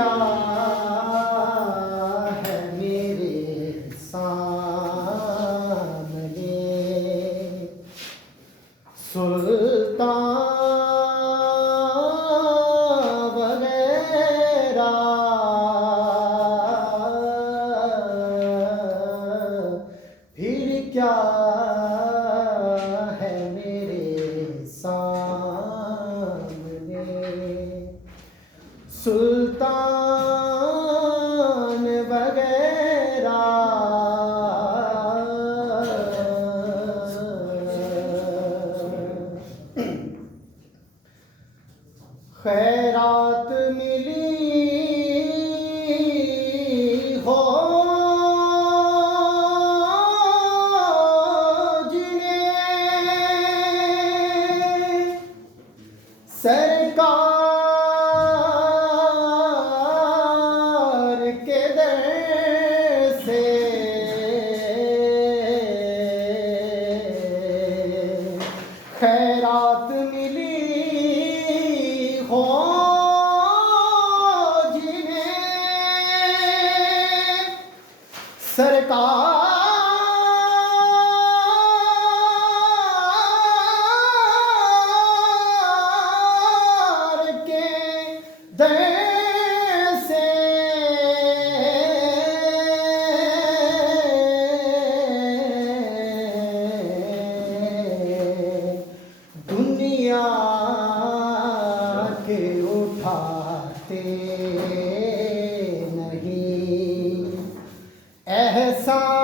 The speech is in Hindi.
क्या है मेरे सामने सुल्तान वगैरह फिर क्या है मेरे सामने सुल्तान वगैरह खैरात मिली हो जिन्हें सरकार के दर से खैरात मिली हो जिन्हें सरकार के दर से दुनिया के उठाते नहीं एहसान